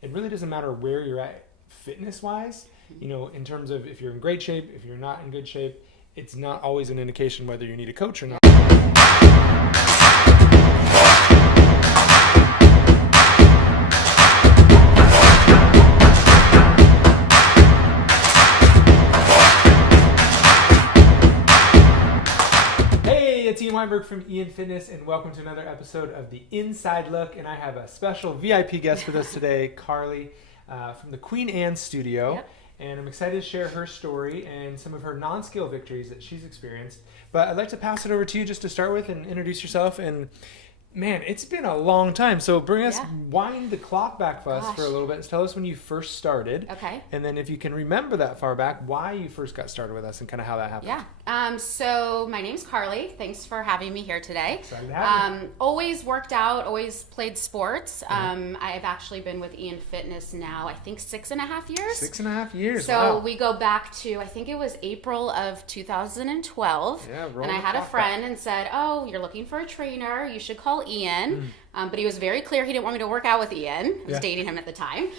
it really doesn't matter where you're at fitness-wise, in terms of if you're in great shape, if you're not in good shape, it's not always an indication whether you need a coach or not. It's Ian Weinberg from IanFitness, and welcome to another episode of the Inside Look. And I have a special VIP guest with us today, Carly, from the Queen Anne Studio. Yep. And I'm excited to share her story and some of her non-skill victories that she's experienced. But I'd like to pass it over to you just to start with and introduce yourself. And man, it's been a long time. So wind the clock back for us for a little bit. Tell us when you first started. Okay. And then if you can remember that far back, why you first got started with us and kind of how that happened. Yeah. So my name's Carly. Thanks for having me here today. Excited to have you. Always worked out, always played sports. I've actually been with IanFitness now, I think 6.5 years. 6.5 years. So wow. we go back to, I think it was April of 2012. Yeah, and I had a friend and said, "Oh, you're looking for a trainer. You should call Ian." But he was very clear he didn't want me to work out with Ian. I was dating him at the time.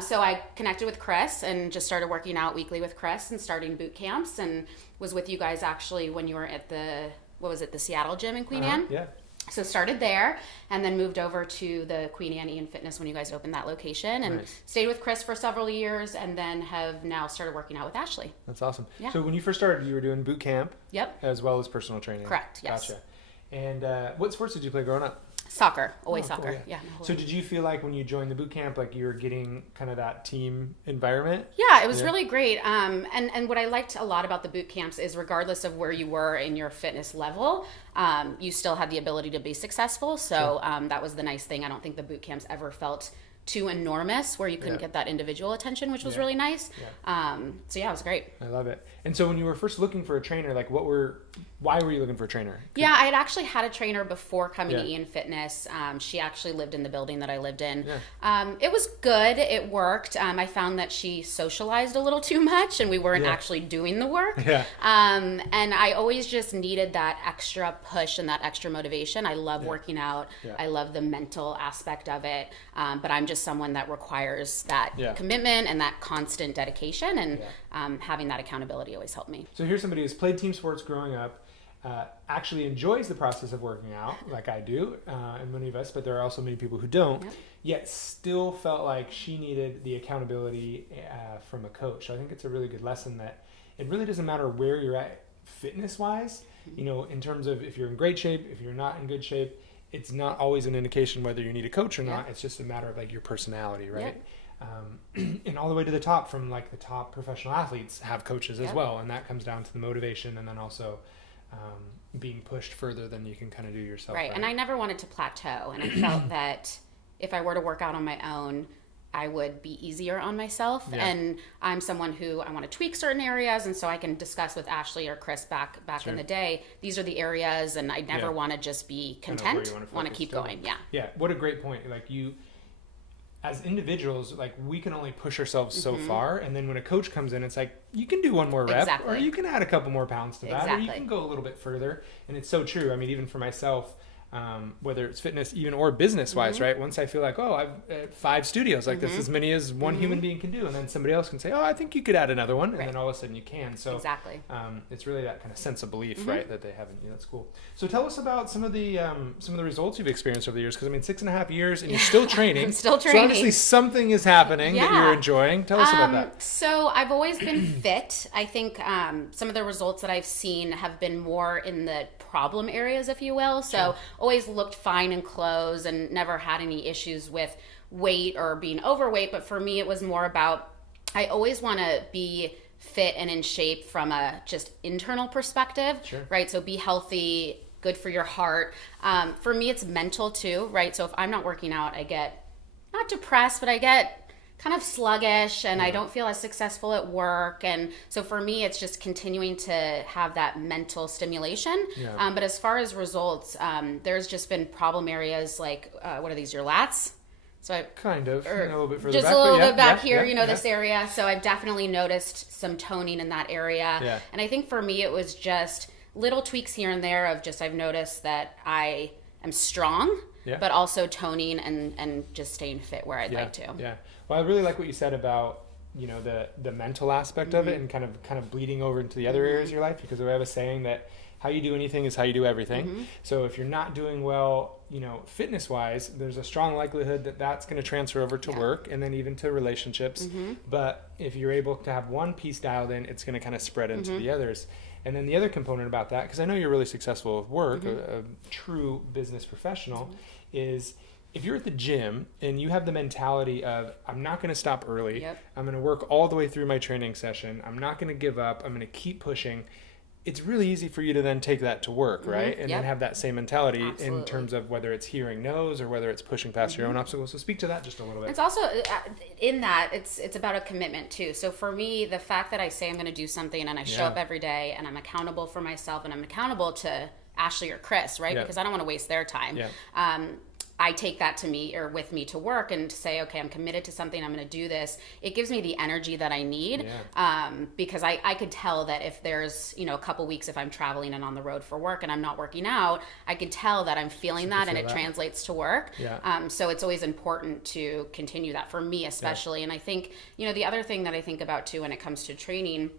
So I connected with Chris and just started working out weekly with Chris and starting boot camps, and was with you guys actually when you were at the Seattle gym in Queen Anne? Yeah. So started there and then moved over to the Queen Anne IanFitness when you guys opened that location, and stayed with Chris for several years, and then have now started working out with Ashley. That's awesome. Yeah. So when you first started, you were doing boot camp. Yep. As well as personal training. Correct, yes. Gotcha. And what sports did you play growing up? Soccer. Always cool, soccer. yeah. Yeah. So did you feel like when you joined the boot camp, like you were getting kind of that team environment? Yeah, it was really great. And what I liked a lot about the boot camps is regardless of where you were in your fitness level, you still had the ability to be successful. So that was the nice thing. I don't think the boot camps ever felt too enormous where you couldn't get that individual attention, which was really nice. So it was great. I love it. And so when you were first looking for a trainer, like why were you looking for a trainer? Yeah, I had actually had a trainer before coming to IanFitness. She actually lived in the building that I lived in. It was good. It worked. I found that she socialized a little too much and we weren't actually doing the work. And I always just needed that extra push and that extra motivation. I love working out. I love the mental aspect of it. But I'm just someone that requires that commitment and that constant dedication, and having that accountability always helped me. So here's somebody who's played team sports growing up, actually enjoys the process of working out like I do, and many of us, but there are also many people who don't, yet still felt like she needed the accountability from a coach. So I think it's a really good lesson that it really doesn't matter where you're at fitness-wise, in terms of if you're in great shape, if you're not in good shape, it's not always an indication whether you need a coach or not. It's just a matter of like your personality, right? And all the way to the top, from like the top professional athletes have coaches as well, and that comes down to the motivation, and then also being pushed further than you can kind of do yourself. Right. And I never wanted to plateau, and I felt that if I were to work out on my own, I would be easier on myself. And I'm someone who I want to tweak certain areas, and so I can discuss with Ashley or Chris back in the day, these are the areas, and I never want to just be content. Want to keep going. Yeah. What a great point. Like you, as individuals, like we can only push ourselves so far, and then when a coach comes in, it's like you can do one more rep, or you can add a couple more pounds to that, or you can go a little bit further. And it's so true. I mean, even for myself, whether it's fitness even or business wise, right? Once I feel like, I've 5 studios, like that's as many as one human being can do, and then somebody else can say, I think you could add another one, and then all of a sudden you can. So it's really that kind of sense of belief, right, that they have in you. That's cool. So tell us about some of the results you've experienced over the years, because I mean 6.5 years and you're still training. I'm still training. So obviously something is happening that you're enjoying. Tell us about that. So I've always been fit. I think some of the results that I've seen have been more in the problem areas, if you will. So always looked fine in clothes and never had any issues with weight or being overweight. But for me, it was more about, I always want to be fit and in shape from a just internal perspective, right? So be healthy, good for your heart. For me, it's mental too, right? So if I'm not working out, I get not depressed, but I get kind of sluggish, and I don't feel as successful at work. And so for me, it's just continuing to have that mental stimulation. But as far as results, there's just been problem areas like, what are these, your lats? So I kind of, a little bit further just back, a little bit back here, this area. So I've definitely noticed some toning in that area. And I think for me, it was just little tweaks here and there of just, I've noticed that I am strong. but also toning and just staying fit where I'd like to. Yeah. Well, I really like what you said about, you know, the mental aspect of it, and kind of bleeding over into the other areas of your life, because we have a saying that how you do anything is how you do everything. So if you're not doing well, you know, fitness wise, there's a strong likelihood that that's going to transfer over to work, and then even to relationships. But if you're able to have one piece dialed in, it's going to kind of spread into the others. And then the other component about that, because I know you're really successful with work, a true business professional, is if you're at the gym and you have the mentality of, I'm not going to stop early, I'm going to work all the way through my training session, I'm not going to give up, I'm going to keep pushing, it's really easy for you to then take that to work, right? And then have that same mentality in terms of whether it's hearing no's or whether it's pushing past your own obstacles. So speak to that just a little bit. It's also in that it's about a commitment too. So for me, the fact that I say I'm going to do something and I show up every day and I'm accountable for myself and I'm accountable to Ashley or Chris, right? Because I don't want to waste their time. I take that to me or with me to work and to say, okay, I'm committed to something, I'm going to do this. It gives me the energy that I need, because I could tell that if there's, you know, a couple weeks, if I'm traveling and on the road for work and I'm not working out, I could tell that I'm feeling that and it translates to work. So it's always important to continue that for me, especially. And I think, you know, the other thing that I think about too when it comes to training,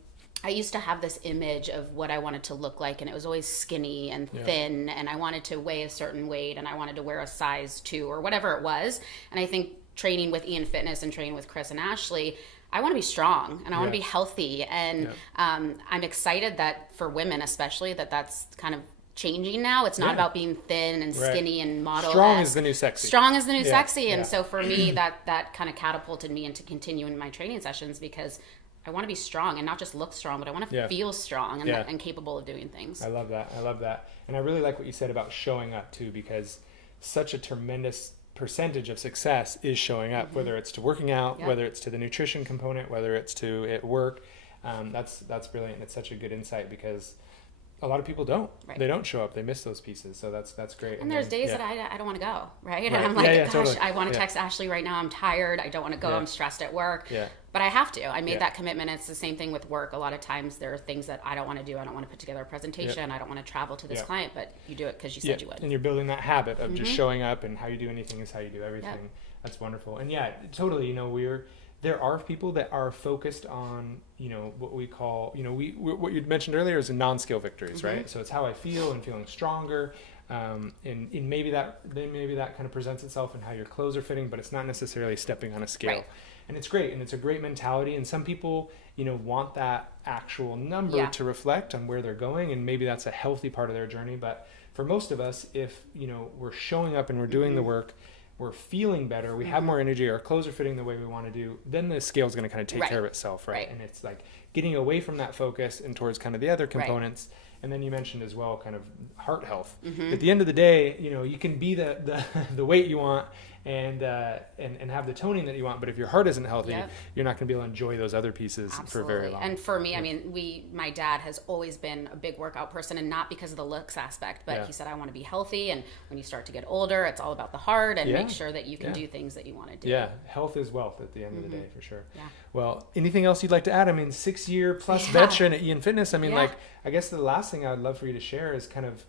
I used to have this image of what I wanted to look like, and it was always skinny and thin, and I wanted to weigh a certain weight, and I wanted to wear a size 2 or whatever it was. And I think training with IanFitness and training with Chris and Ashley, I want to be strong and I want to be healthy. And I'm excited that for women especially, that's kind of changing now. It's not about being thin and skinny and model. Strong is the new sexy. Strong is the new sexy. And so for me, that kind of catapulted me into continuing my training sessions, because I want to be strong and not just look strong, but I want to feel strong and capable of doing things. I love that. And I really like what you said about showing up too, because such a tremendous percentage of success is showing up, whether it's to working out, whether it's to the nutrition component, whether it's to at work. That's brilliant. It's such a good insight, because a lot of people don't. They don't show up. They miss those pieces. So that's great. And there's days that I don't want to go, right? And I'm like, gosh, totally. I want to text Ashley right now. I'm tired. I don't want to go. I'm stressed at work. But I have to. I made that commitment. It's the same thing with work. A lot of times there are things that I don't want to do. I don't want to put together a presentation. I don't want to travel to this client, but you do it because you said you would. And you're building that habit of just showing up, and how you do anything is how you do everything. That's wonderful. And totally, you know, there are people that are focused on, you know, what we call, you know, what you mentioned earlier is non-scale victories, right? So it's how I feel and feeling stronger. And maybe that kind of presents itself in how your clothes are fitting, but it's not necessarily stepping on a scale. And it's great. And it's a great mentality. And some people, you know, want that actual number to reflect on where they're going. And maybe that's a healthy part of their journey. But for most of us, if, you know, we're showing up and we're doing the work, we're feeling better, we have more energy, our clothes are fitting the way we want to do, then the scale is going to kind of take care of itself, right? And it's like getting away from that focus and towards kind of the other components. And then you mentioned as well kind of heart health. At the end of the day, you know, you can be the weight you want and have the toning that you want, but if your heart isn't healthy, you're not going to be able to enjoy those other pieces for very long. And for me, I mean, my dad has always been a big workout person, and not because of the looks aspect, but he said, I want to be healthy, and when you start to get older, it's all about the heart, and make sure that you can do things that you want to do. Health is wealth at the end of the day, for sure. Well, anything else you'd like to add? I mean, 6-year plus veteran at IanFitness. I mean, like, I guess the last thing I would love for you to share is kind of,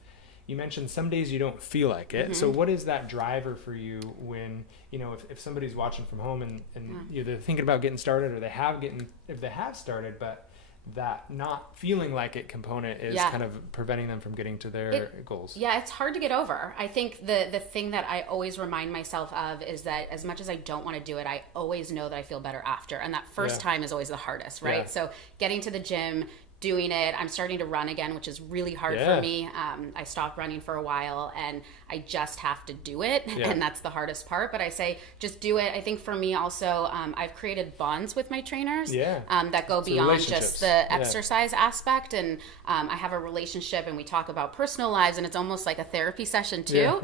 you mentioned some days you don't feel like it. So what is that driver for you when, you know, if somebody's watching from home and you know, they're thinking about getting started, or if they have started, but that not feeling like it component is kind of preventing them from getting to their goals. Yeah, it's hard to get over. I think the thing that I always remind myself of is that as much as I don't want to do it, I always know that I feel better after. And that first time is always the hardest, right? So getting to the gym, doing it. I'm starting to run again, which is really hard for me. I stopped running for a while, and I just have to do it. And that's the hardest part. But I say, just do it. I think for me also, I've created bonds with my trainers that go beyond just the exercise aspect. And I have a relationship, and we talk about personal lives, and it's almost like a therapy session too,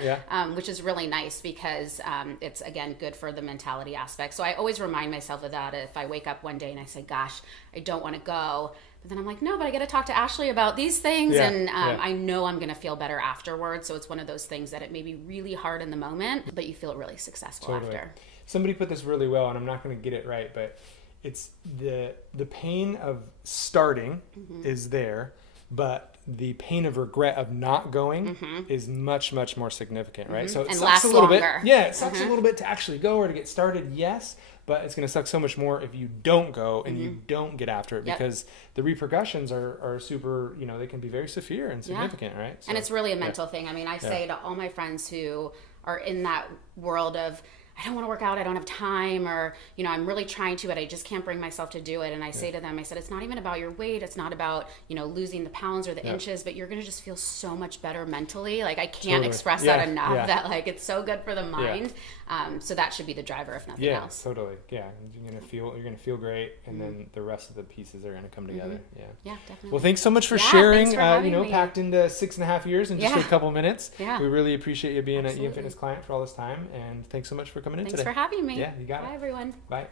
which is really nice, because it's, again, good for the mentality aspect. So I always remind myself of that. If I wake up one day and I say, gosh, I don't want to go, but then I'm like, no, but I got to talk to Ashley about these things. And I know I'm going to feel better afterwards. So it's one of those things that it may be really hard in the moment, but you feel really successful after. Somebody put this really well, and I'm not going to get it right, but it's the pain of starting is there, but the pain of regret of not going is much, much more significant, right? So it and sucks lasts a little longer. bit. Yeah, it sucks a little bit to actually go or to get started, yes, but it's going to suck so much more if you don't go and you don't get after it, because the repercussions are super, they can be very severe and significant, right? So, and it's really a mental thing. I mean, I say to all my friends who are in that world of, I don't want to work out, I don't have time, or, I'm really trying to, but I just can't bring myself to do it. And I say to them, I said, it's not even about your weight. It's not about, losing the pounds or the inches, but you're going to just feel so much better mentally. Like, I can't express that enough, that like, it's so good for the mind. So that should be the driver, if nothing else. Yeah, totally. Yeah. You're going to feel great. And then the rest of the pieces are going to come together. Yeah, definitely. Well, thanks so much for sharing, thanks for having me. packed into 6.5 years in just a couple minutes. Yeah. We really appreciate you being an IanFitness client for all this time. And thanks so much for coming in today. Thanks for having me. Yeah, you got it. Bye, everyone. Bye.